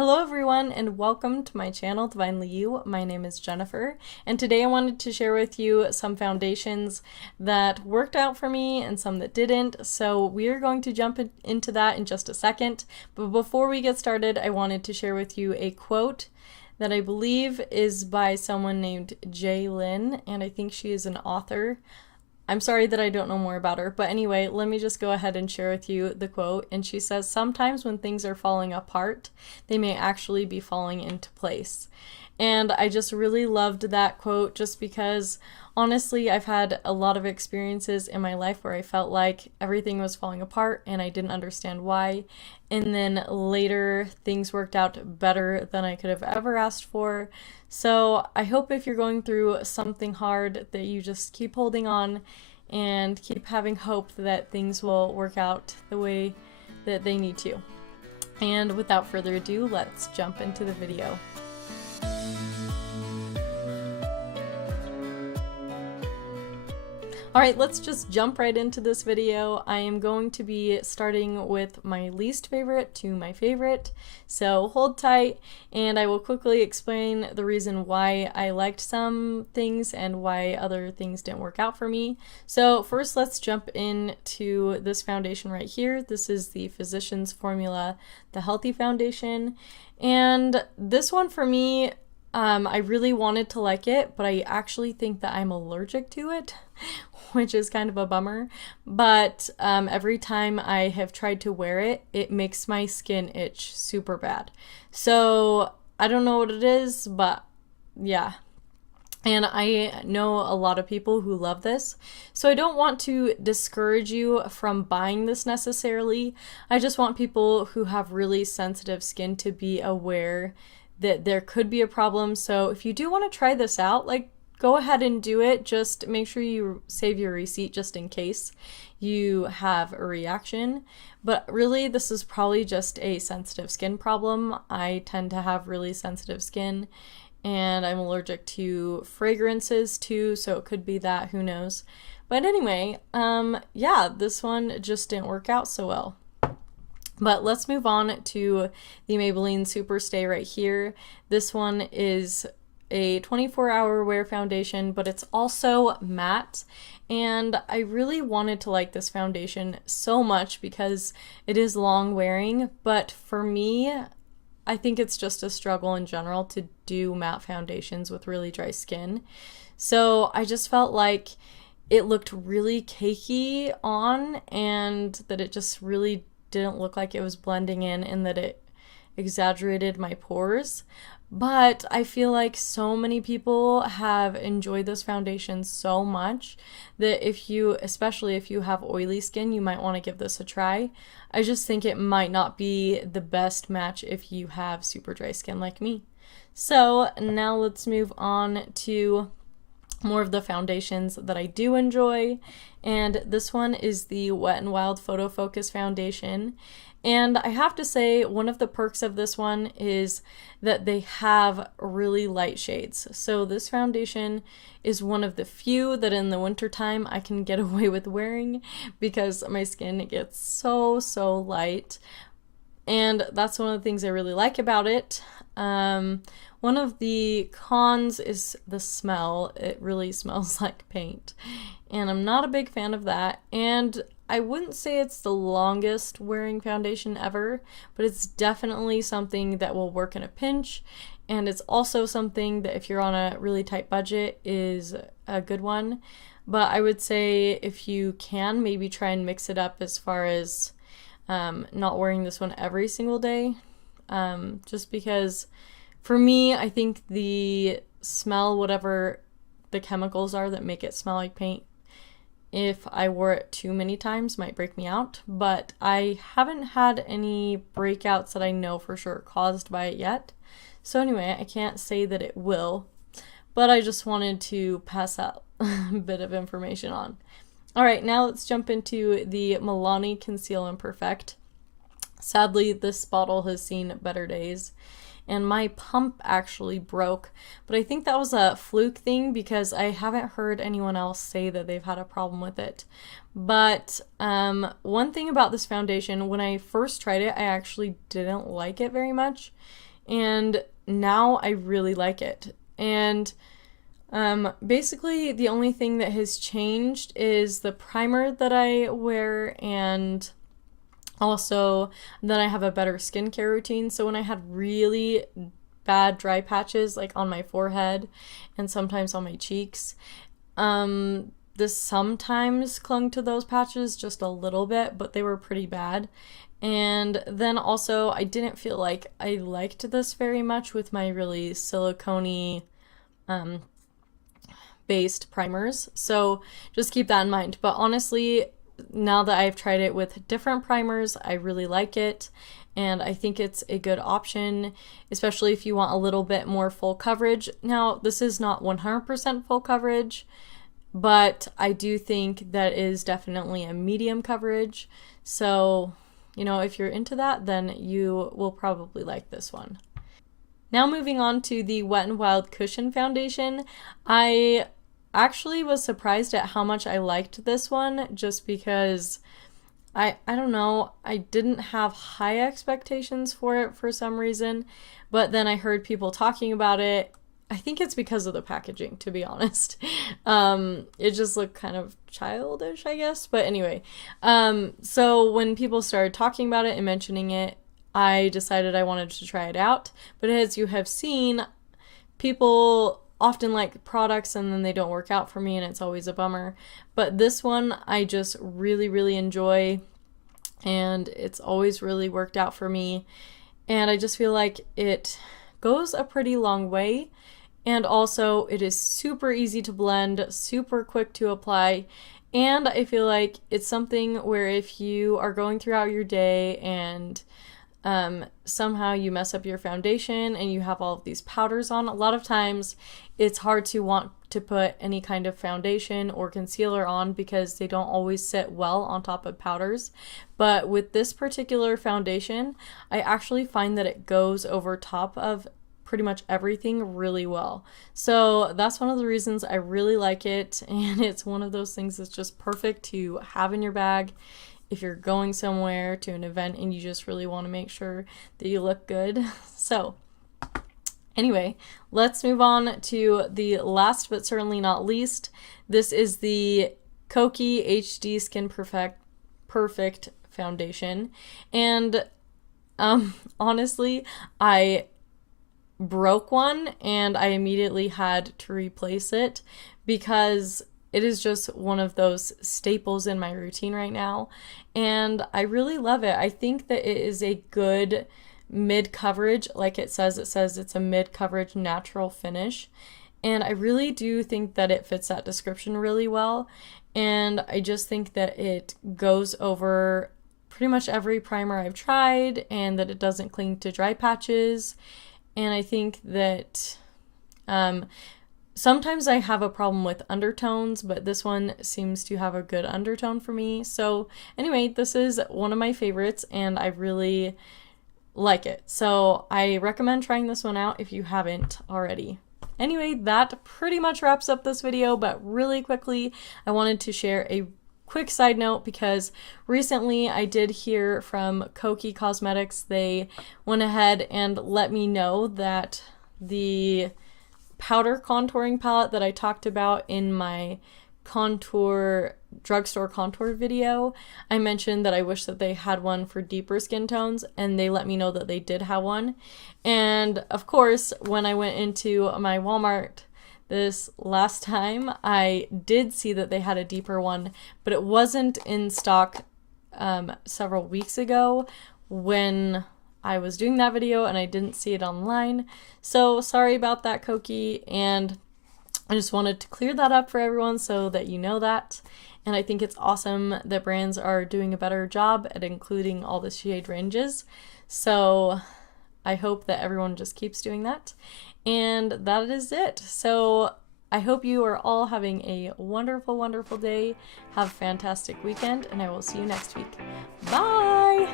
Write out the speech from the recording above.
Hello everyone and welcome to my channel, Divinely You. My name is Jennifer and today I wanted to share with you some foundations that worked out for me and some that didn't. So we are going to jump into that in just a second. But before we get started, I wanted to share with you a quote that I believe is by someone named Jay Lynn, and I think she is an author. I'm sorry that I don't know more about her, but anyway, let me just go ahead and share with you the quote. And she says, "Sometimes when things are falling apart, they may actually be falling into place." And I just really loved that quote just because honestly, I've had a lot of experiences in my life where I felt like everything was falling apart and I didn't understand why. And then later, things worked out better than I could have ever asked for. So I hope if you're going through something hard that you just keep holding on and keep having hope that things will work out the way that they need to. And without further ado, let's jump into the video. Alright, let's just jump right into this video. I am going to be starting with my least favorite to my favorite, so hold tight and I will quickly explain the reason why I liked some things and why other things didn't work out for me. So first, let's jump into this foundation right here. This is the Physicians Formula, the Healthy Foundation, and this one for me, I really wanted to like it, but I actually think that I'm allergic to it, which is kind of a bummer. But every time I have tried to wear it, it makes my skin itch super bad. So I don't know what it is, but yeah. And I know a lot of people who love this. So I don't want to discourage you from buying this necessarily. I just want people who have really sensitive skin to be aware that there could be a problem. So if you do want to try this out, go ahead and do it. Just make sure you save your receipt just in case you have a reaction. But really, this is probably just a sensitive skin problem. I tend to have really sensitive skin and I'm allergic to fragrances too, so it could be that, who knows. But anyway, yeah, this one just didn't work out so well. But let's move on to the Maybelline Superstay right here. This one is a 24-hour wear foundation, but it's also matte. And I really wanted to like this foundation so much because it is long wearing. But for me, I think it's just a struggle in general to do matte foundations with really dry skin. So I just felt like it looked really cakey on and that it just really didn't look like it was blending in and that it exaggerated my pores. But I feel like so many people have enjoyed this foundation so much that especially if you have oily skin, you might want to give this a try. I just think it might not be the best match if you have super dry skin like me. So now let's move on to more of the foundations that I do enjoy, and this one is the Wet n Wild Photo Focus foundation. And I have to say, one of the perks of this one is that they have really light shades. So this foundation is one of the few that in the wintertime I can get away with wearing because my skin gets so light. And that's one of the things I really like about it. One of the cons is the smell. It really smells like paint, and I'm not a big fan of that. And I wouldn't say it's the longest wearing foundation ever, but it's definitely something that will work in a pinch, and it's also something that if you're on a really tight budget is a good one. But I would say if you can, maybe try and mix it up as far as not wearing this one every single day, just because for me, I think the smell, whatever the chemicals are that make it smell like paint, if I wore it too many times, might break me out. But I haven't had any breakouts that I know for sure caused by it yet. So anyway, I can't say that it will, but I just wanted to pass out a bit of information on. Alright, now let's jump into the Milani Conceal and Perfect. Sadly, this bottle has seen better days, and my pump actually broke, but I think that was a fluke thing because I haven't heard anyone else say that they've had a problem with it. But one thing about this foundation, when I first tried it, I actually didn't like it very much. and now I really like it. And basically the only thing that has changed is the primer that I wear, and also that I have a better skincare routine. So when I had really bad dry patches like on my forehead and sometimes on my cheeks, this sometimes clung to those patches just a little bit, but they were pretty bad. And then also I didn't feel like I liked this very much with my really silicone based primers. So just keep that in mind. But honestly, now that I've tried it with different primers, I really like it. And I think it's a good option, especially if you want a little bit more full coverage. Now, this is not 100% full coverage, but I do think that is definitely a medium coverage. So, you know, if you're into that, then you will probably like this one. Now moving on to the Wet n Wild Cushion Foundation. I actually was surprised at how much I liked this one, just because I don't know, I didn't have high expectations for it for some reason, but then I heard people talking about it. I think it's because of the packaging, to be honest. It just looked kind of childish, I guess. But anyway, so when people started talking about it and mentioning it, I decided I wanted to try it out. But as you have seen, people often like products and then they don't work out for me, and it's always a bummer. But this one I just really, really enjoy, and it's always really worked out for me. And I just feel like it goes a pretty long way. And also it is super easy to blend, super quick to apply. And I feel like it's something where if you are going throughout your day and somehow you mess up your foundation and you have all of these powders on, a lot of times it's hard to want to put any kind of foundation or concealer on because they don't always sit well on top of powders. But with this particular foundation, I actually find that it goes over top of pretty much everything really well. So that's one of the reasons I really like it, and it's one of those things that's just perfect to have in your bag if you're going somewhere to an event and you just really want to make sure that you look good. So anyway, let's move on to the last but certainly not least. This is the Kokie HD Skin Perfect Foundation. And honestly, I broke one and I immediately had to replace it because it is just one of those staples in my routine right now, and I really love it. I think that it is a good mid coverage, like it says it's a mid coverage natural finish, and I really do think that it fits that description really well. And I just think that it goes over pretty much every primer I've tried, and that it doesn't cling to dry patches. And I think that sometimes I have a problem with undertones, but this one seems to have a good undertone for me. So anyway, this is one of my favorites and I really like it. So I recommend trying this one out if you haven't already. Anyway, that pretty much wraps up this video, but really quickly, I wanted to share a quick side note because recently I did hear from Kokie Cosmetics. They went ahead and let me know that the powder contouring palette that I talked about in my drugstore contour video, I mentioned that I wish that they had one for deeper skin tones, and they let me know that they did have one. And of course, when I went into my Walmart this last time, I did see that they had a deeper one, but it wasn't in stock several weeks ago when I was doing that video, and I didn't see it online. So sorry about that, Kokie, and I just wanted to clear that up for everyone so that you know that. And I think it's awesome that brands are doing a better job at including all the shade ranges. So I hope that everyone just keeps doing that. And that is it. So I hope you are all having a wonderful, wonderful day. Have a fantastic weekend, and I will see you next week. Bye!